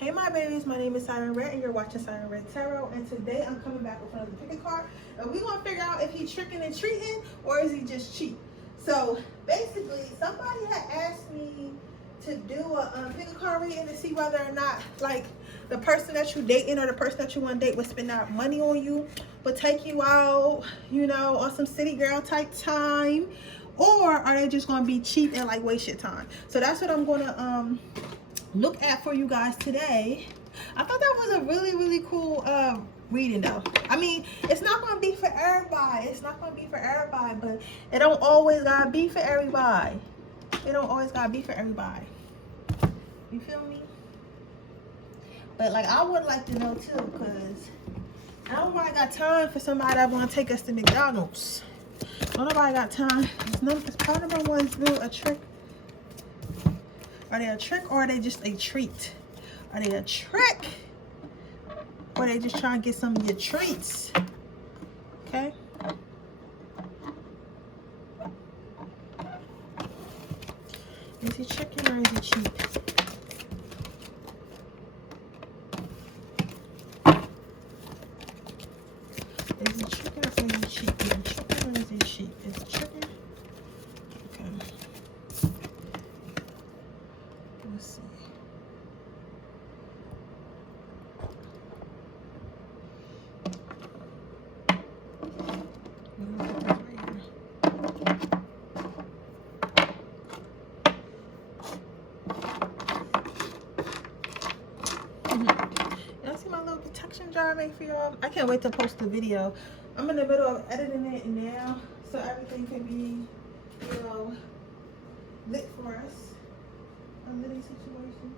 Hey my babies, my name is Siren Redd and you're watching Siren Redd Tarot, and today I'm coming back with another pick a card and we're gonna figure out if he's tricking and treating or is he just cheap. So basically somebody had asked me to do a pick a card reading to see whether or not like the person that you dating or the person that you want to date would spend that money on you, but take you out, you know, on some city girl type time, or are they just gonna be cheap and like waste your time? So that's what I'm gonna look at for you guys today. I thought that was a really cool reading though. I mean, it's not gonna be for everybody. It's not gonna be for everybody, but it don't always gotta be for everybody. It don't always gotta be for everybody. You feel me? But like, I would like to know too, because I don't really got time for somebody that want to take us to McDonald's. Don't nobody got time. It's part of number one is real a trick. Are they a trick or are they just a treat? Are they a trick or are they just trying to get some of your treats? Okay. Is he tricking or is he cheap? Is he tricking or is he cheap? Is he tricking or is he cheap? Is he tricking? Okay. Let's see. Y'all see my little protection jar I made for y'all? I can't wait to post the video. I'm in the middle of editing it now, so everything can be, you know, lit for us. A litty situation.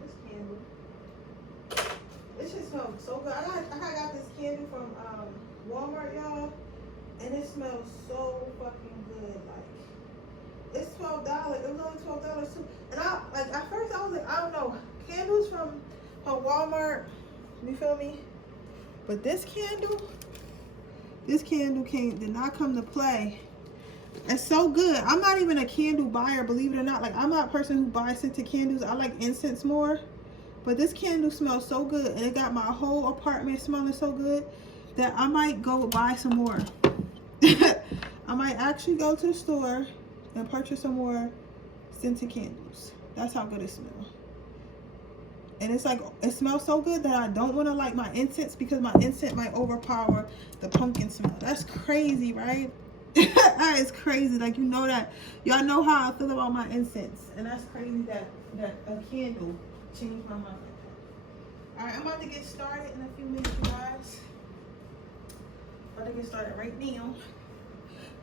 This candle, this just smells so good. I got this candle from Walmart, y'all, and it smells so fucking good. Like, it's $12. It was only $12 too. And I like, at first I was like, I don't know, candles from Walmart, you feel me? But this candle did not come to play. It's so good. I'm not even a candle buyer, believe it or not. Like, I'm not a person who buys scented candles. I like incense more. But this candle smells so good, and it got my whole apartment smelling so good that I might go buy some more. I might actually go to the store and purchase some more scented candles. That's how good it smells. And it's like, it smells so good that I don't want to light my incense because my incense might overpower the pumpkin smell. That's crazy, right? That is crazy. Like, you know that. Y'all know how I feel about my incense. And that's crazy that a candle changed my mind like that. Alright, I'm about to get started in a few minutes, you guys. I'm about to get started right now.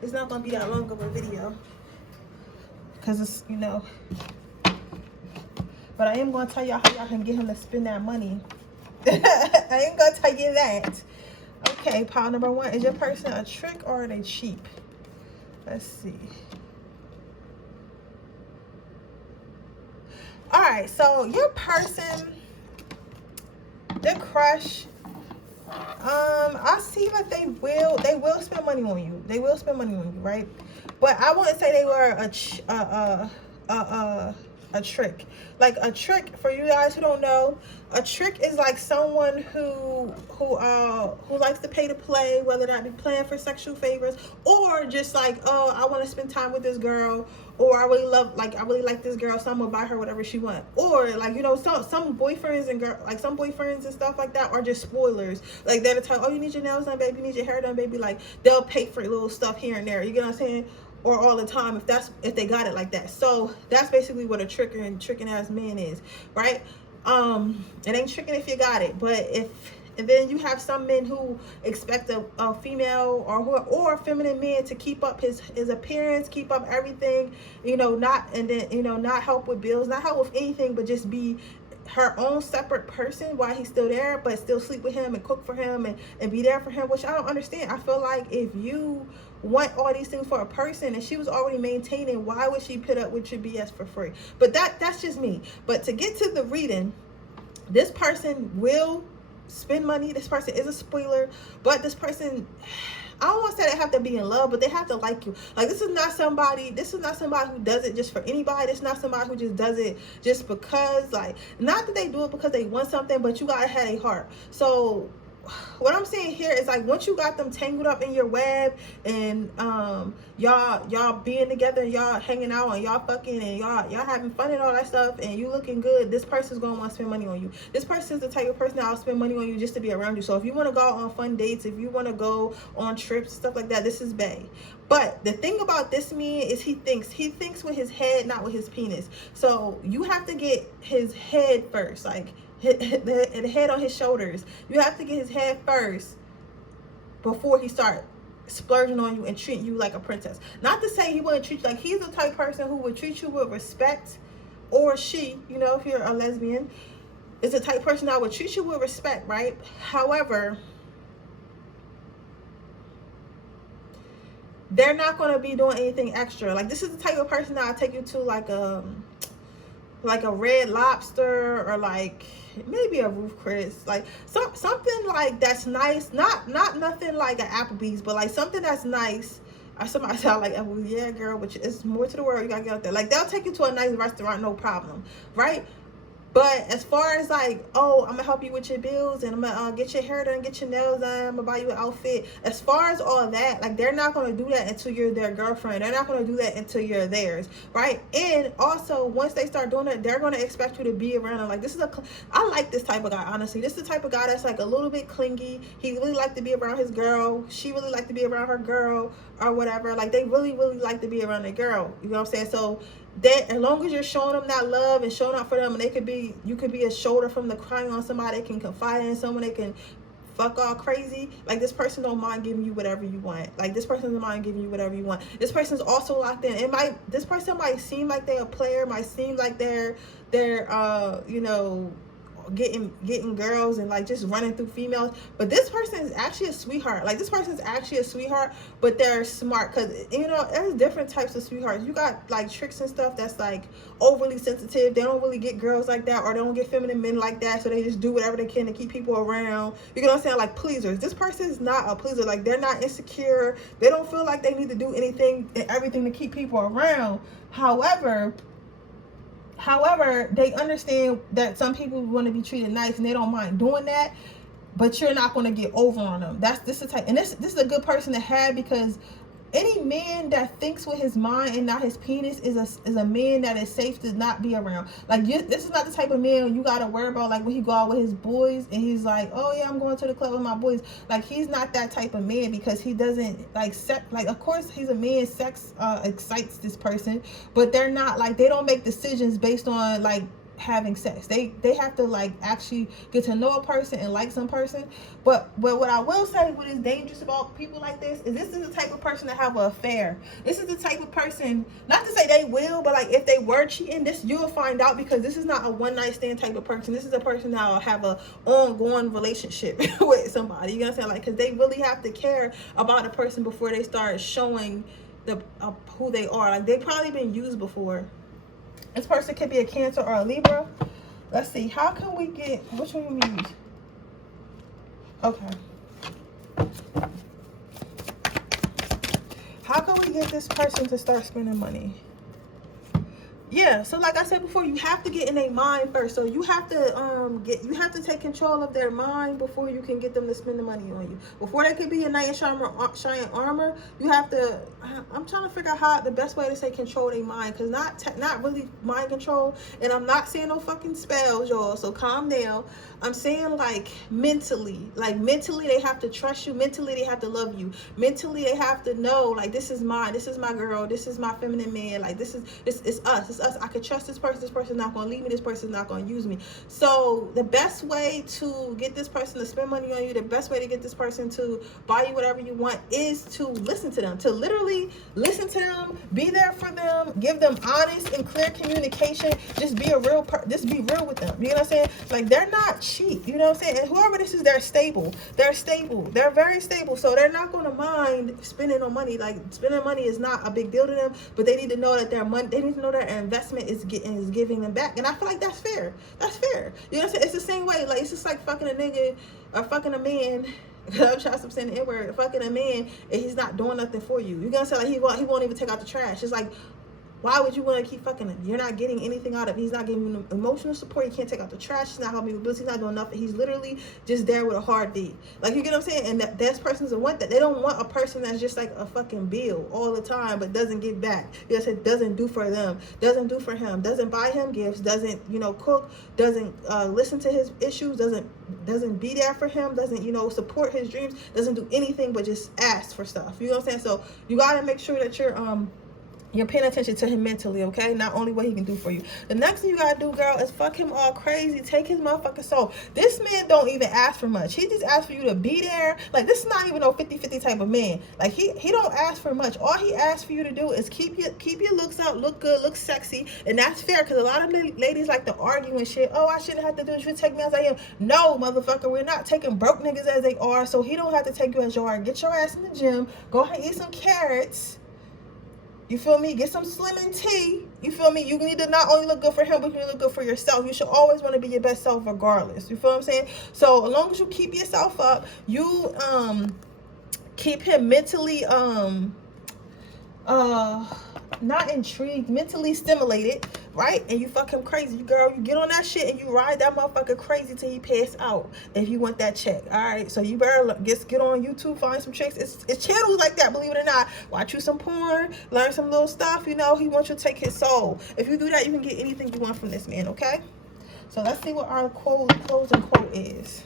It's not going to be that long of a video. Because it's, you know. But I am going to tell y'all how y'all can get him to spend that money. I ain't going to tell you that. Okay, pile number one. Is your person a trick or are they cheap? Let's see. Alright, so your person, their crush, I see that they will spend money on you. They will spend money on you, right? But I wouldn't say they were a a trick. Like a trick, for you guys who don't know, a trick is like someone who likes to pay to play, whether that be playing for sexual favors or just like, oh, I want to spend time with this girl, or I really like this girl, so I'm gonna buy her whatever she want. Or like, you know, some boyfriends and some boyfriends and stuff like that are just spoilers. Like they're the type, oh, you need your nails done, baby, you need your hair done, baby. Like they'll pay for little stuff here and there. You get what I'm saying? Or all the time if they got it like that. So that's basically what a tricking ass man is, right? It ain't tricking if you got it, but and then you have some men who expect a female or a feminine man to keep up his appearance, keep up everything, you know, not help with bills, not help with anything, but just be her own separate person while he's still there, but still sleep with him and cook for him and be there for him, which I don't understand. I feel like if you want all these things for a person and she was already maintaining, why would she put up with your BS for free? But that's just me. But to get to the reading, this person will spend money. This person is a spoiler, but this person, I don't want to say they have to be in love, but they have to like you. Like this is not somebody who does it just for anybody. It's not somebody who just does it just because, like, not that they do it because they want something, but you gotta have a heart. So what I'm saying here is like, once you got them tangled up in your web and y'all being together, y'all hanging out and y'all fucking and y'all having fun and all that stuff, and you looking good, this person's gonna want to spend money on you. This person's the type of person that will spend money on you just to be around you. So if you want to go out on fun dates, if you want to go on trips, stuff like that, this is bae. But the thing about this man is he thinks with his head, not with his penis. So you have to get his head first, like the head on his shoulders. You have to get his head first before he start splurging on you and treating you like a princess. Not to say he wouldn't treat you like, he's the type of person who would treat you with respect, or she, you know, if you're a lesbian, is the type of person that would treat you with respect, right? However, they're not going to be doing anything extra. Like this is the type of person that I'll take you to like a Red Lobster, or like maybe a Ruth Chris, like something like that's nice, not nothing like an Applebee's, but like something that's nice. Somebody sound like, oh, yeah, girl, but it's more to the world. You gotta get out there. Like they'll take you to a nice restaurant, no problem, right? But as far as like, oh, I'm gonna help you with your bills and I'm gonna get your hair done, get your nails done, I'm gonna buy you an outfit. As far as all of that, like they're not gonna do that until you're their girlfriend. They're not gonna do that until you're theirs, right? And also, once they start doing it, they're gonna expect you to be around them. Like I like this type of guy, honestly. This is the type of guy that's like a little bit clingy. He really like to be around his girl. She really like to be around her girl or whatever. Like they really, really like to be around their girl. You know what I'm saying? So that as long as you're showing them that love and showing up for them, and you could be a shoulder from the crying on somebody, they can confide in someone, they can fuck all crazy. Like this person don't mind giving you whatever you want. Like this person doesn't mind giving you whatever you want. This person's also locked in. This person might seem like they're a player, might seem like they're you know, getting girls and like just running through females, but this person is actually a sweetheart. Like this person is actually a sweetheart, but they're smart, because you know there's different types of sweethearts. You got like tricks and stuff that's like overly sensitive. They don't really get girls like that, or they don't get feminine men like that, so they just do whatever they can to keep people around. You know what I'm saying? Like pleasers. This person is not a pleaser. Like they're not insecure. They don't feel like they need to do anything and everything to keep people around. However, they understand that some people want to be treated nice and they don't mind doing that, but you're not going to get over on them. This is the type, and this is a good person to have, because any man that thinks with his mind and not his penis is a man that is safe to not be around. Like this is not the type of man you gotta worry about, like when he go out with his boys and he's like, oh yeah, I'm going to the club with my boys. Like he's not that type of man, because he doesn't like sex. Like of course he's a man, sex excites this person, but they're not like, they don't make decisions based on like having sex. They have to like actually get to know a person and like some person. But what I will say, what is dangerous about people like this is the type of person that have an affair. This is the type of person, not to say they will, but like if they were cheating, this you'll find out, because this is not a one night stand type of person. This is a person that will have a ongoing relationship with somebody. You know what I'm saying? Like, because they really have to care about a person before they start showing who they are. Like they've probably been used before. This person could be a Cancer or a Libra. Let's see. How can we get... Which one you use? Okay. How can we get this person to start spending money? Yeah, so like I said before, you have to get in their mind first. So you have to take control of their mind before you can get them to spend the money on you. Before they could be a knight in shining armor, you have to. I'm trying to figure out how the best way to say control their mind, because not really mind control. And I'm not saying no fucking spells, y'all. So calm down. I'm saying like mentally they have to trust you. Mentally they have to love you. Mentally they have to know like this is mine. This is my girl. This is my feminine man. Like it's us. It's us. I can trust this person. This person's not going to leave me. This person's not going to use me. So the best way to get this person to spend money on you, the best way to get this person to buy you whatever you want is to listen to them. To literally listen to them, be there for them, give them honest and clear communication. Just be just be real with them. You know what I'm saying? Like they're not cheap. You know what I'm saying? And whoever this is, they're stable. They're stable. They're very stable. So they're not going to mind spending on money. Like spending money is not a big deal to them, but they need to know that their money. They need to know that their investment is giving them back. And I feel like that's fair. That's fair. You know what I'm saying? It's the same way. Like it's just like fucking a nigga or fucking a man. I'm trying to stop saying the N-word. Fucking a man and he's not doing nothing for you. You're gonna say like he won't even take out the trash. It's like, why would you want to keep fucking him? You're not getting anything out of him. He's not giving you emotional support. He can't take out the trash. He's not helping you with bills. He's not doing nothing. He's literally just there with a hard D. Like, you get what I'm saying? And that person doesn't want that. They don't want a person that's just like a fucking bill all the time, but doesn't give back. You know what I'm saying? Doesn't do for them. Doesn't do for him. Doesn't buy him gifts. Doesn't, cook. Doesn't listen to his issues. Doesn't be there for him. Doesn't, support his dreams. Doesn't do anything but just ask for stuff. You know what I'm saying? So you got to make sure that you're paying attention to him mentally, okay? Not only what he can do for you. The next thing you gotta do, girl, is fuck him all crazy. Take his motherfucking soul. This man don't even ask for much. He just asks for you to be there. Like, this is not even no 50-50 type of man. Like, he don't ask for much. All he asks for you to do is keep your looks up, look good, look sexy. And that's fair, because a lot of ladies like to argue and shit. Oh, I shouldn't have to do it. You should take me as I am. No, motherfucker, we're not taking broke niggas as they are, so he don't have to take you as you are. Get your ass in the gym. Go ahead and eat some carrots. You feel me? Get some slimming tea. You feel me? You need to not only look good for him, but you need to look good for yourself. You should always want to be your best self regardless. You feel what I'm saying? So as long as you keep yourself up, you keep him mentally not intrigued, mentally stimulated, right? And you fuck him crazy, girl. You get on that shit and you ride that motherfucker crazy till he pass out. If you want that check, all right. So you better get on YouTube, find some tricks. It's channels like that, believe it or not. Watch you some porn, learn some little stuff. He wants you to take his soul. If you do that, you can get anything you want from this man. Okay. So let's see what our closing quote is.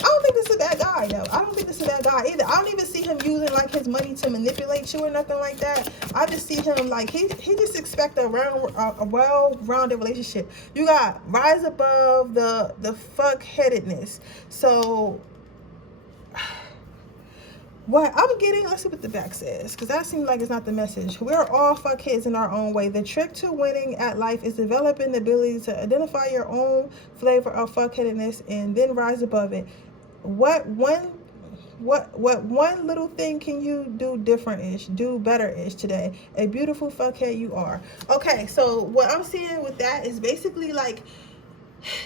I don't think this is a bad guy, though. I don't think this is a bad guy either. I don't even see him using, like, his money to manipulate you or nothing like that. I just see him, like, he just expect a well-rounded relationship. You got rise above the fuck-headedness. So, what I'm getting, let's see what the back says, because that seems like it's not the message. We're all fuckheads in our own way. The trick to winning at life is developing the ability to identify your own flavor of fuckheadedness and then rise above it. What one little thing can you do different-ish, do better-ish today? A beautiful fuckhead you are. Okay, so what I'm seeing with that is basically like,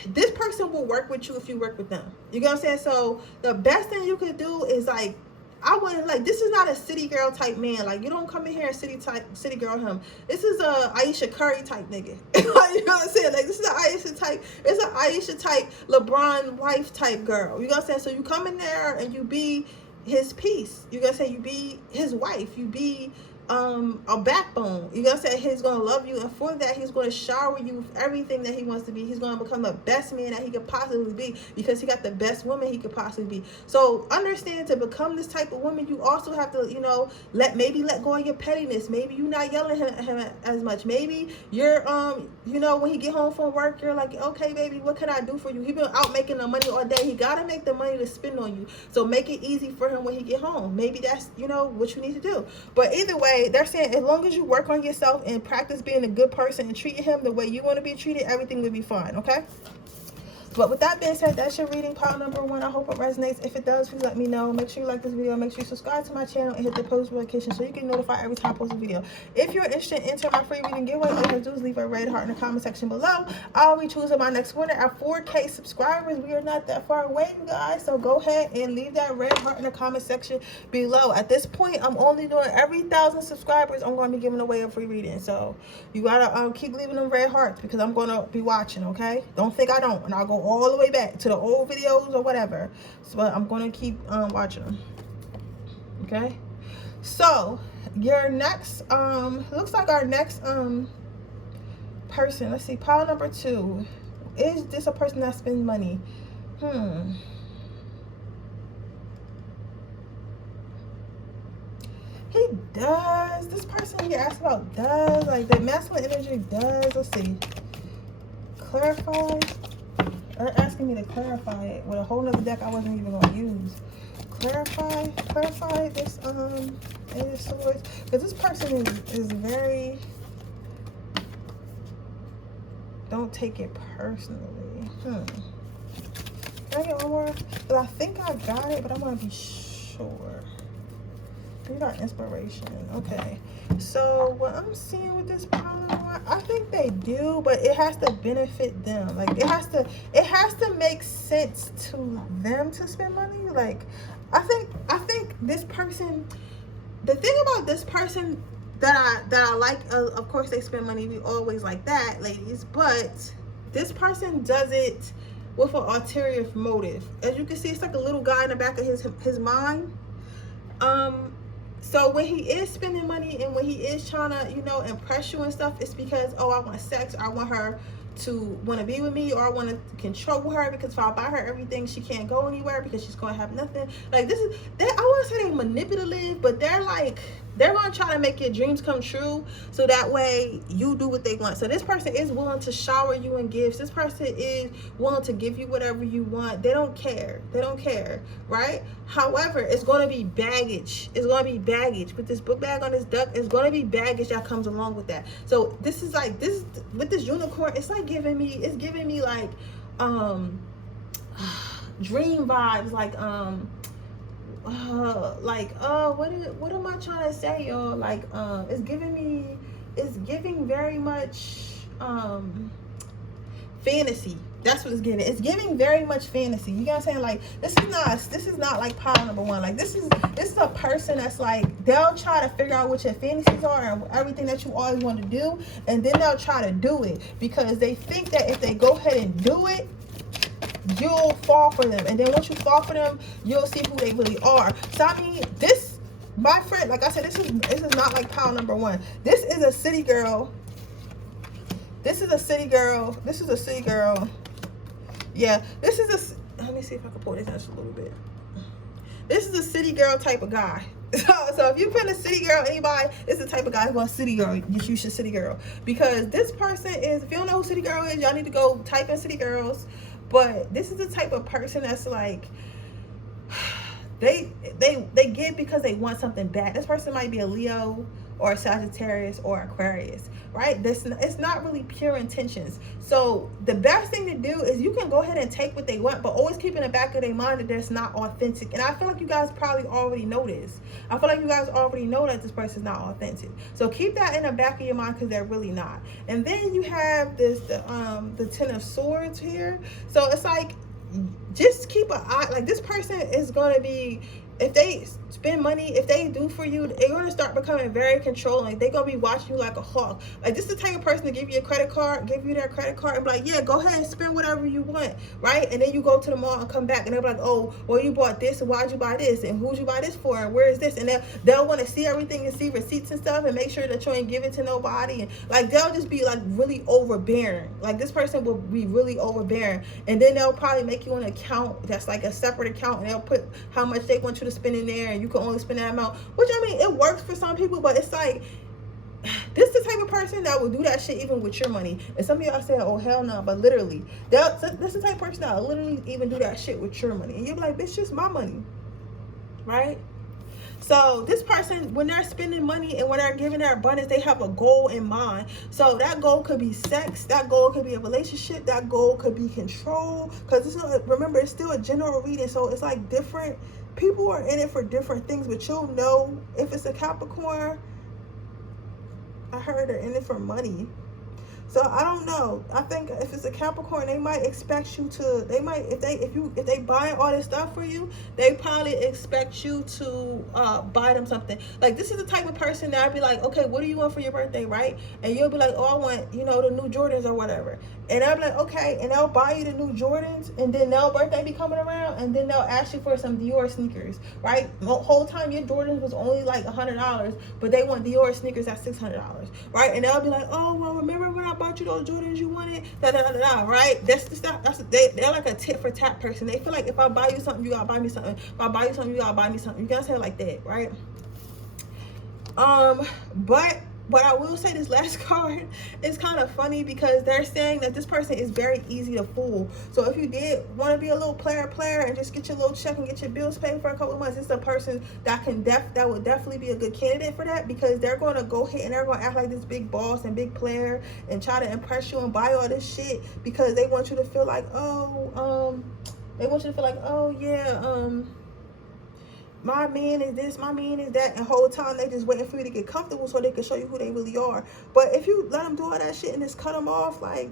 this person will work with you if you work with them. You know what I'm saying? So the best thing you could do is like, I wouldn't, like, this is not a city girl type man. Like, you don't come in here and city girl him. This is a Aisha Curry type nigga. You know what I'm saying? Like, this is an Aisha type. It's an Aisha type LeBron wife type girl. You know what I'm saying? So you come in there and you be his piece. You know what I'm saying? You be his wife. You be a backbone. You know what I'm saying? He's going to love you, and for that he's going to shower you with everything that he wants to be. He's going to become the best man that he could possibly be, because he got the best woman he could possibly be. So understand, to become this type of woman, you also have to, maybe let go of your pettiness. Maybe you're not yelling at him as much. Maybe you're when he get home from work, you're like, okay baby, what can I do for you? He been out making the money all day. He got to make the money to spend on you. So make it easy for him when he get home. Maybe that's what you need to do. But either way, they're saying as long as you work on yourself and practice being a good person and treating him the way you want to be treated, everything will be fine. Okay. But with that being said, that's your reading, pile number 1. I hope it resonates. If it does, please let me know. Make sure you like this video. Make sure you subscribe to my channel and hit the post notification so you get notified every time I post a video. If you're interested in entering my free reading giveaway, all you have to do is leave a red heart in the comment section below. I'll be choosing my next winner at 4K subscribers. We are not that far away, you guys. So go ahead and leave that red heart in the comment section below. At this point, I'm only doing every 1,000 subscribers. I'm going to be giving away a free reading. So you got to keep leaving them red hearts because I'm going to be watching, okay? Don't think I don't. And I'll go all the way back to the old videos or whatever. So I'm going to keep watching them. Okay? So your next looks like our next person, let's see, pile number 2. Is this a person that spends money? He does. This person he asked about does. Like the masculine energy does. Let's see. Clarify. They're asking me to clarify it with a whole nother deck I wasn't even going to use. Clarify this Eight of Swords. Because this person is very, don't take it personally. Can I get one more? Because I think I got it, but I want to be sure. We got inspiration. Okay. So what I'm seeing with this problem, I think they do, but it has to benefit them. Like it has to make sense to them to spend money. Like I think this person, the thing about this person that I like, of course they spend money. We always like that, ladies. But this person does it with an ulterior motive. As you can see, it's like a little guy in the back of his mind. So when he is spending money and when he is trying to, you know, impress you and stuff, it's because, oh, I want sex. I want her to want to be with me, or I want to control her because if I buy her everything, she can't go anywhere because she's going to have nothing. Like this is, I want to say they're manipulative, but they're like, they're going to try to make your dreams come true so that way you do what they want. So this person is willing to shower you in gifts. This person is willing to give you whatever you want. They don't care. They don't care, right? However, it's going to be baggage. It's going to be baggage. With this book bag on this duck, it's going to be baggage that comes along with that. So this is like, this with this unicorn, it's like giving me like dream vibes, like what am I trying to say, y'all? Like it's giving very much fantasy. That's what it's giving. It's giving very much fantasy. You know what I'm saying? Like this is not like pile number 1. Like this is a person that's like, they'll try to figure out what your fantasies are and everything that you always want to do, and then they'll try to do it because they think that if they go ahead and do it, you'll fall for them. And then once you fall for them, you'll see who they really are. So I mean, this, my friend, like I said, this is not like pile number 1. This is a city girl. This is a city girl. This is a city girl. Yeah, this is a, let me see if I can pull this out a little bit. This is a city girl type of guy. So if you put a city girl, anybody, it's the type of guy who wants city girl. You should city girl. Because this person is, if you don't know who city girl is, y'all need to go type in city girls. But this is the type of person that's like, they give because they want something bad. This person might be a Leo or a Sagittarius or Aquarius, right? It's not really pure intentions. So the best thing to do is you can go ahead and take what they want, but always keep in the back of their mind that that's not authentic. And I feel like you guys probably already know this. I feel like you guys already know that this person's not authentic. So keep that in the back of your mind because they're really not. And then you have this, the 10 of Swords here. So it's like, just keep an eye. Like this person is going to be, if they spend money, if they do for you, they're going to start becoming very controlling. They're going to be watching you like a hawk. Like this is the type of person to give you a credit card, give you their credit card and be like, yeah, go ahead and spend whatever you want, right? And then you go to the mall and come back and they'll be like, oh, well, you bought this and why'd you buy this and who'd you buy this for and where is this? And they'll want to see everything and see receipts and stuff and make sure that you ain't give it to nobody. And like they'll just be like really overbearing. Like this person will be really overbearing. And then they'll probably make you an account that's like a separate account and they'll put how much they want you to spend in there and you can only spend that amount, which I mean, it works for some people, but it's like, this is the type of person that will do that shit even with your money. And some of y'all say, oh hell no, but literally, this is the type of person that will literally even do that shit with your money. And you're like, bitch, just my money, right? So this person, when they're spending money and when they're giving their abundance, they have a goal in mind. So that goal could be sex, that goal could be a relationship, that goal could be control. Because it's not, remember, it's still a general reading, so it's like different people are in it for different things. But you'll know if it's a Capricorn. I heard they're in it for money. So I don't know. I think if it's a Capricorn, they might expect you to. They might, if they buying all this stuff for you, they probably expect you to buy them something. Like, this is the type of person that I'd be like, okay, what do you want for your birthday, right? And you'll be like, oh, I want, you know, the new Jordans or whatever. And I'll be like, okay, and they'll buy you the new Jordans, and then their birthday be coming around, and then they'll ask you for some Dior sneakers, right? The whole time your Jordans was only like $100, but they want Dior sneakers at $600, right? And they'll be like, oh, well, remember when I bought you those Jordans you wanted, right? That's the stuff. They're like a tit for tat person. They feel like if I buy you something, you gotta buy me something. If I buy you something, you gotta buy me something. You gotta say it like that, right? But I will say this last card is kind of funny because they're saying that this person is very easy to fool. So if you did want to be a little player and just get your little check and get your bills paid for a couple of months, it's a person that would definitely be a good candidate for that, because they're going to go ahead and they're going to act like this big boss and big player and try to impress you and buy all this shit because they want you to feel like, oh yeah, my man is this, my man is that, and the whole time they just waiting for you to get comfortable so they can show you who they really are. But if you let them do all that shit and just cut them off, like,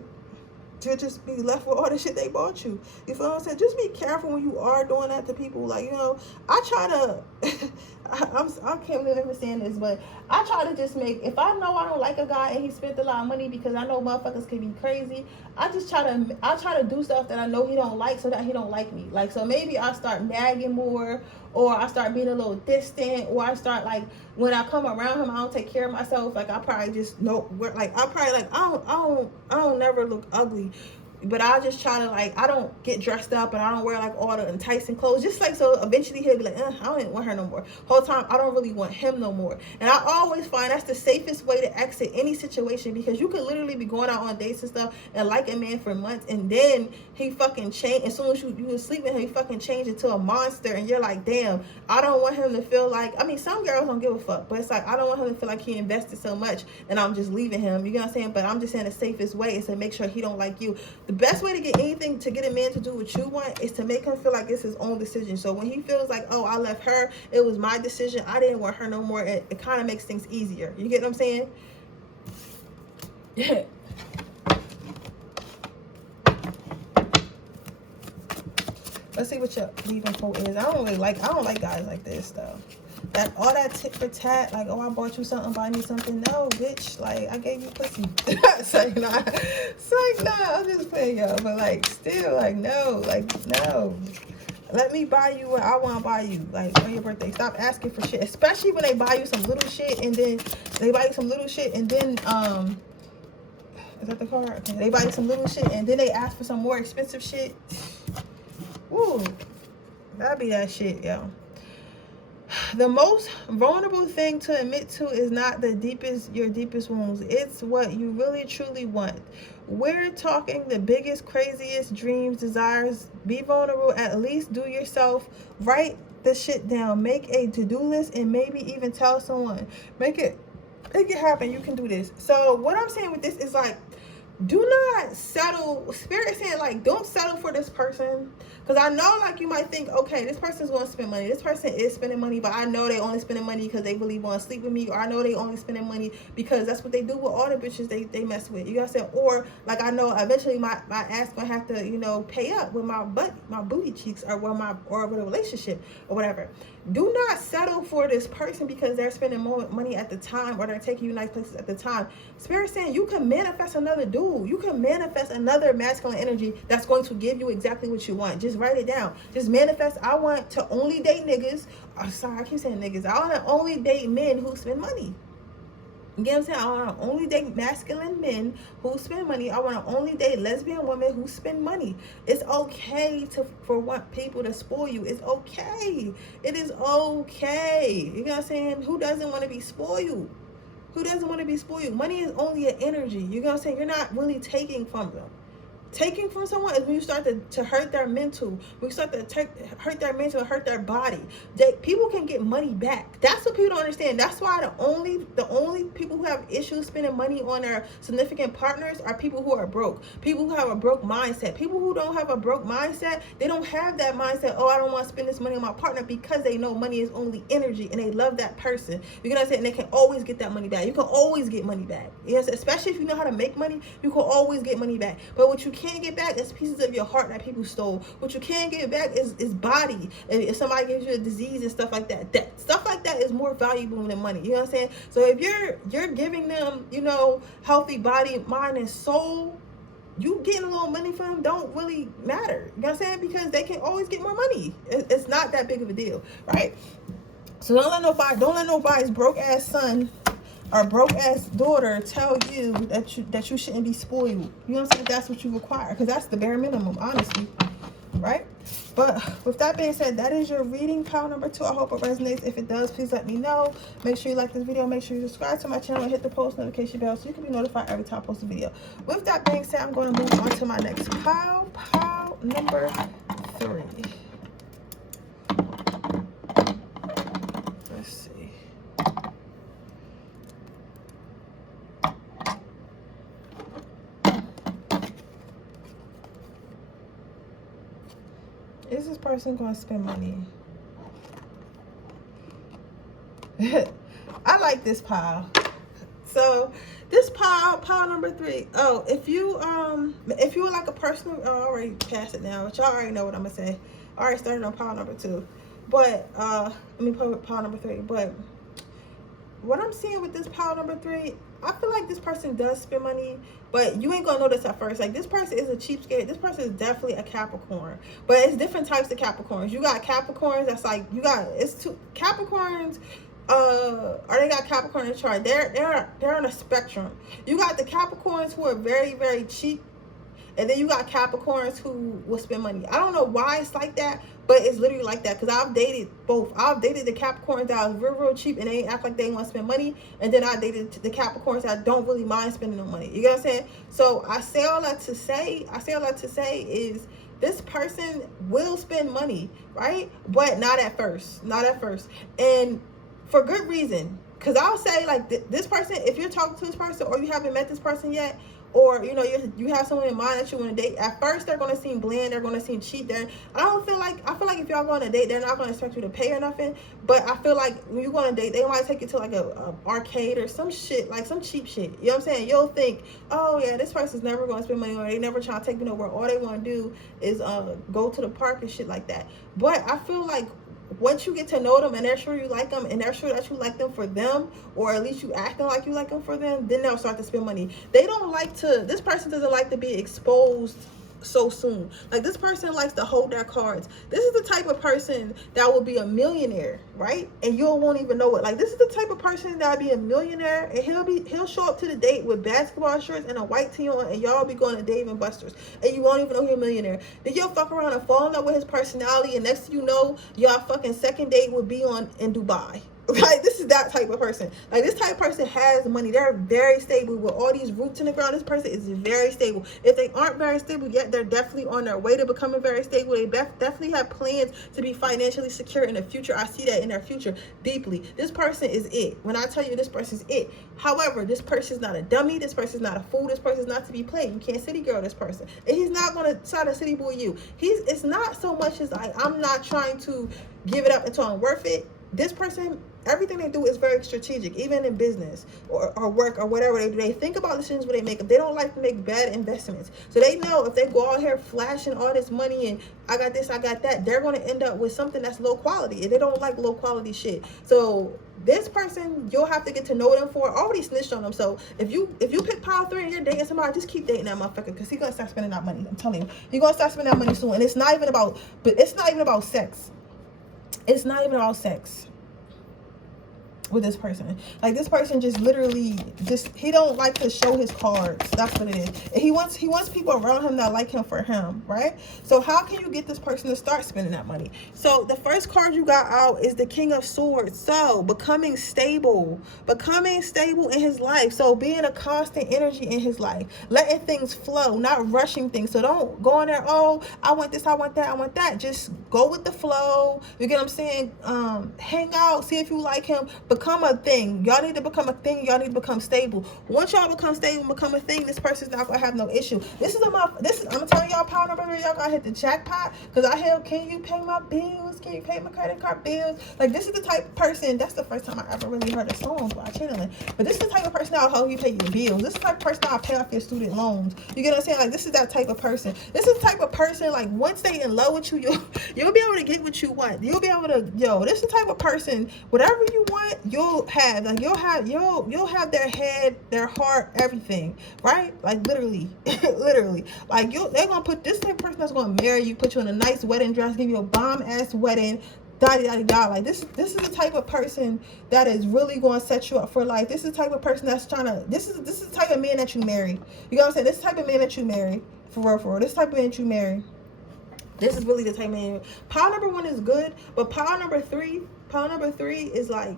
you'll just be left with all the shit they bought you. You feel what I'm saying? Just be careful when you are doing that to people. Like, you know, I try to I can't really understand this, but I try to just make, if I know I don't like a guy and he spent a lot of money, because I know motherfuckers can be crazy, I try to do stuff that I know he don't like so that he don't like me. Like, so maybe I start nagging more, or I start being a little distant, or I start, like, when I come around him, I don't take care of myself. Like, I probably just know, like, I don't never look ugly, but I just try to, like, I don't get dressed up and I don't wear like all the enticing clothes, just like, so eventually he'll be like, I don't even want her no more. Whole time I don't really want him no more. And I always find that's the safest way to exit any situation, because you could literally be going out on dates and stuff and like a man for months, and then he fucking change. As soon as you sleep with him, he fucking change into a monster, and you're like, damn, I don't want him to feel like, I mean, some girls don't give a fuck, but it's like, I don't want him to feel like he invested so much and I'm just leaving him. You know what I'm saying? But I'm just saying the safest way is to make sure he don't like you. The best way to get anything, to get a man to do what you want, is to make him feel like it's his own decision. So when he feels like, oh, I left her, it was my decision, I didn't want her no more, it kind of makes things easier. You get what I'm saying? Yeah. Let's see what your leaving quote is. I don't like guys like this though. That all that tit for tat, like, oh, I bought you something, buy me something. No, bitch, like, I gave you pussy. Say nah. I'm just playing, y'all. But like, still, like, no, let me buy you what I want to buy you, like, on your birthday. Stop asking for shit, especially when they buy you some little shit and then is that the card? Okay. They buy you some little shit and then they ask for some more expensive shit. Ooh, that'd be that shit, yo. The most vulnerable thing to admit to is not your deepest wounds. It's what you really truly want. We're talking the biggest, craziest dreams, desires. Be vulnerable. At least do yourself. Write the shit down. Make a to-do list and maybe even tell someone. Make it happen. You can do this. So what I'm saying with this is, like, do not settle. Spirit saying, like, don't settle for this person. Because I know, like, you might think, okay, this person's going to spend money. This person is spending money, but I know they only spending money because they really want to sleep with me. Or I know they only spending money because that's what they do with all the bitches they mess with. You know what I'm saying? Or, like, I know eventually my ass going to have to, you know, pay up with my booty cheeks, or with a relationship or whatever. Do not settle for this person because they're spending more money at the time, or they're taking you nice places at the time. Spirit saying you can manifest another dude. You can manifest another masculine energy that's going to give you exactly what you want. Just write it down. Just manifest. I want to only date niggas. Oh, sorry, I keep saying niggas. I want to only date men who spend money. You get what I'm saying? I want to only date masculine men who spend money. I want to only date lesbian women who spend money. It's okay for want people to spoil you. It's okay. It is okay. You know what I'm saying? Who doesn't want to be spoiled? Who doesn't want to be spoiled? Money is only an energy. You know what I'm saying? You're not really taking from them. Taking from someone is when you start to hurt their mental. When you start to hurt their mental, hurt their body. People can get money back. That's what people don't understand. That's why the only people who have issues spending money on their significant partners are people who are broke. People who have a broke mindset. People who don't have a broke mindset, they don't have that mindset, oh, I don't want to spend this money on my partner, because they know money is only energy and they love that person. You know what I'm saying? And they can always get that money back. You can always get money back. Yes, especially if you know how to make money, you can always get money back. But what you can't get back is pieces of your heart that people stole. What you can't get back is body. If somebody gives you a disease and stuff like that, stuff like that is more valuable than money. You know what I'm saying? So if you're giving them, you know, healthy body, mind, and soul, you getting a little money from them don't really matter. You know what I'm saying? Because they can always get more money. It's not that big of a deal, right? So don't let nobody's broke ass son or broke ass daughter tell you that you shouldn't be spoiled. You know what I'm saying? That's what you require, because that's the bare minimum, honestly, right? But with that being said, that is your reading, pile number 2. I hope it resonates. If it does, please let me know. Make sure you like this video. Make sure you subscribe to my channel and hit the post notification bell so you can be notified every time I post a video. With that being said, I'm going to move on to my next pile number 3. Let's see. Is this person going to spend money? I like this pile. So this pile number 3. Oh, if you were like a personal, I already passed it now, but y'all already know what I'm gonna say. I already started on pile number 2, but let me put pile number 3. But what I'm seeing with this pile number 3, I feel like this person does spend money, but you ain't gonna know this at first. Like, this person is a cheapskate. This person is definitely a Capricorn, but it's different types of Capricorns. You got Capricorns that's like, it's two Capricorns, or they got Capricorn in the chart. They're on a spectrum. You got the Capricorns who are very, very cheap, and then you got Capricorns who will spend money. I don't know why it's like that, but it's literally like that, because I've dated both. I've dated the Capricorns that was real, real cheap and they act like they want to spend money, and then I dated the Capricorns that don't really mind spending no money. You know what I'm saying? So I say all that to say is this person will spend money, right? But not at first. Not at first. And for good reason. Because I'll say, like, this person, if you're talking to this person or you haven't met this person yet, or you know you have someone in mind that you want to date, at first they're going to seem bland, they're going to seem cheap. I feel like if y'all go on a date, they're not going to expect you to pay or nothing, but I feel like when you go on a date, they might take you to like a arcade or some shit, like some cheap shit. You know what I'm saying? You'll think, oh yeah, this person's never going to spend money, or they never try to take me nowhere. All they want to do is go to the park and shit like that. But I feel like once you get to know them and they're sure you like them and they're sure that you like them for them, or at least you acting like you like them for them, then they'll start to spend money. This person doesn't like to be exposed so soon. Like, this person likes to hold their cards. This is the type of person that will be a millionaire, right? And you won't even know it. Like, this is the type of person that will be a millionaire, and he'll show up to the date with basketball shorts and a white tee on, and y'all be going to Dave and Buster's, and you won't even know he's a millionaire. Then you'll fuck around and fall in love with his personality, and next thing you know, y'all fucking second date would be in Dubai. Like, this is that type of person. Like, this type of person has money. They're very stable with all these roots in the ground. This person is very stable. If they aren't very stable yet, they're definitely on their way to becoming very stable. They definitely have plans to be financially secure in the future. I see that in their future deeply. This person is it. When I tell you this person's it. However, this person's not a dummy. This person's not a fool. This person's not to be played. You can't city girl this person. And he's not going to try to city boy you. It's not so much as like, I'm not trying to give it up until I'm worth it. This person, everything they do is very strategic, even in business or work or whatever they do. They think about decisions when they make them. They don't like to make bad investments. So they know if they go out here flashing all this money and I got this, I got that, they're going to end up with something that's low quality. And they don't like low quality shit. So this person, you'll have to get to know them for. Already snitched on them. So if you pick pile 3 and you're dating somebody, just keep dating that motherfucker, because he's going to start spending that money. I'm telling you. He's going to start spending that money soon. And it's not even about sex. It's not even about sex. with this person. Like, this person just literally he don't like to show his cards. That's what it is. And he wants people around him that like him for him, right? So how can you get this person to start spending that money? So the first card you got out is the King of Swords. So becoming stable in his life. So being a constant energy in his life, letting things flow, not rushing things. So don't go in there, oh, I want this, I want that, I want that. Just go with the flow. You get what I'm saying? Hang out, see if you like him, become a thing. Y'all need to become a thing. Y'all need to become stable. Once y'all become stable and become a thing, this person's not gonna have no issue. I'm telling y'all, power number 3, y'all gonna hit the jackpot. Because I hear, can you pay my bills? Can you pay my credit card bills? Like, this is the type of person, that's the first time I ever really heard a song while channeling. But this is the type of person that'll help you pay your bills. This is the type of person that'll pay off your student loans. You get what I'm saying? Like, this is that type of person. This is the type of person, like, once they in love with you, you'll be able to get what you want. You'll be able to, this is the type of person, whatever you want, you'll have. Like, you'll have their head, their heart, everything, right? Like, literally. Literally. Like, they're gonna put this type of person that's gonna marry you, put you in a nice wedding dress, give you a bomb ass wedding, da-da-da-da. Like, this is the type of person that is really going to set you up for life. This is the type of person that's trying to, this is the type of man that you marry. You know what I'm saying? This is the type of man that you marry. For real. This type of man that you marry. This is really the type of man. Power number 1 is good, but power number 3 is like,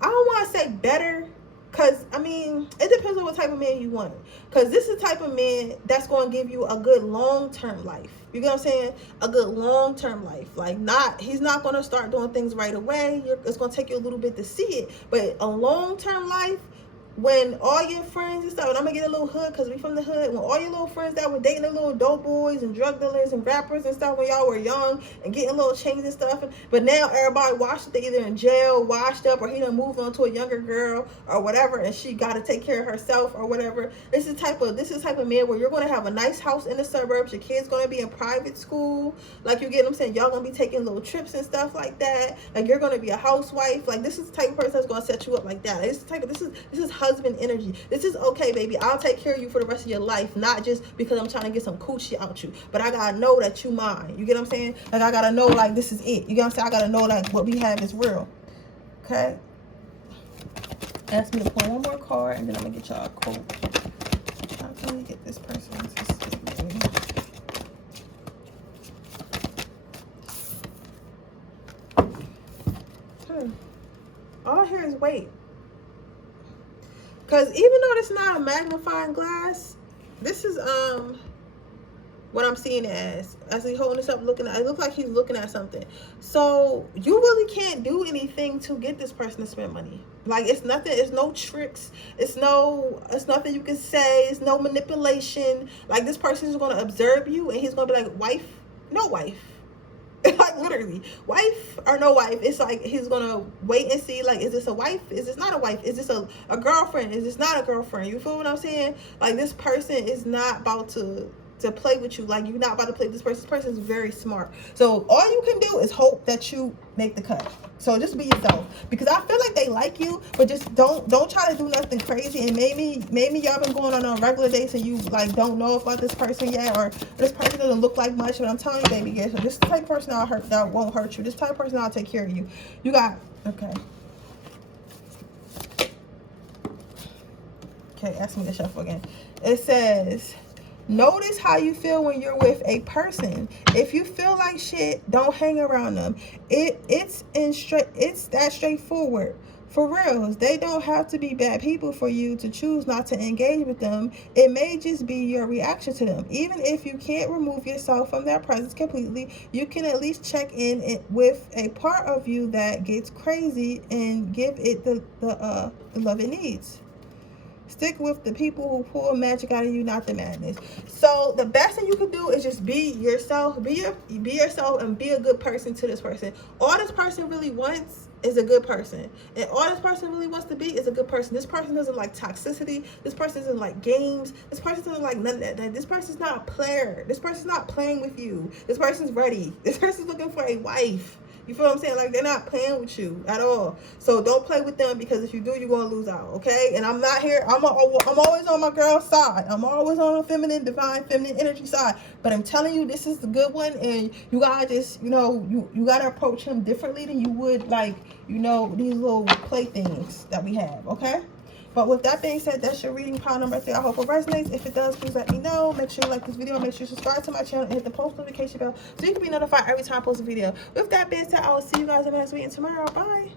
I don't want to say better, because, I mean, it depends on what type of man you want. Because this is the type of man that's going to give you a good long-term life. You get what I'm saying? A good long-term life. Like, he's not going to start doing things right away. It's going to take you a little bit to see it. But a long-term life, when all your friends and stuff, and I'm going to get a little hood because we from the hood, when all your little friends that were dating the little dope boys and drug dealers and rappers and stuff when y'all were young and getting little chains and stuff, but now everybody washed up, they either in jail, washed up, or he done moved on to a younger girl or whatever, and she got to take care of herself or whatever. This is the type of man where you're going to have a nice house in the suburbs, your kids going to be in private school, like, you get what I'm saying? Y'all going to be taking little trips and stuff like that. Like, you're going to be a housewife. Like, this is the type of person that's going to set you up like that. This is husband energy. This is, okay, baby, I'll take care of you for the rest of your life, not just because I'm trying to get some coochie out you, but I gotta know that you mine. You get what I'm saying? Like, I gotta know, like, this is it. You get what I'm saying? I gotta know, like, what we have is real. Okay? Ask me to pull one more card, and then I'm gonna get y'all a quote. How can we get this person to speak me? All I hear is wait. Because even though it's not a magnifying glass, this is what I'm seeing as he holding this up, looking at it. Looks like he's looking at something. So you really can't do anything to get this person to spend money. Like, it's nothing, it's no tricks, it's nothing you can say, it's no manipulation. Like, this person is going to observe you and he's going to be like, wife, no wife. Like, literally, wife or no wife. It's like he's gonna wait and see, like, is this a wife, is this not a wife, is this a girlfriend, is this not a girlfriend? You feel what I'm saying? Like, this person is not about to play with you. Like, you're not about to play with this person. This person is very smart. So all you can do is hope that you make the cut. So just be yourself, because I feel like they like you, but just don't try to do nothing crazy. And maybe y'all been going on regular dates and you, like, don't know about this person yet, or this person doesn't look like much. But I'm telling you, baby, yeah, so this type of person that won't hurt you. This type of person that'll take care of you. You got, okay, ask me to shuffle again. It says, notice how you feel when you're with a person. If you feel like shit, don't hang around them. It's that straightforward. For reals, they don't have to be bad people for you to choose not to engage with them. It may just be your reaction to them. Even if you can't remove yourself from their presence completely, you can at least check in with a part of you that gets crazy and give it the love it needs. Stick with the people who pull magic out of you, not the madness. So the best thing you can do is just be yourself. Be yourself and be a good person to this person. All this person really wants is a good person. And all this person really wants to be is a good person. This person doesn't like toxicity. This person doesn't like games. This person doesn't like none of that. This person's not a player. This person's not playing with you. This person's ready. This person's looking for a wife. You feel what I'm saying? Like, they're not playing with you at all. So don't play with them, because if you do, you're going to lose out, okay? And I'm not here. I'm always on my girl's side. I'm always on the feminine, divine, feminine energy side. But I'm telling you, this is the good one. And you got to just, you know, you got to approach him differently than you would, like, you know, these little playthings that we have, okay? But with that being said, that's your reading pile number 3. I hope it resonates. If it does, please let me know. Make sure you like this video. Make sure you subscribe to my channel and hit the post notification bell so you can be notified every time I post a video. With that being said, I will see you guys in the next video tomorrow. Bye.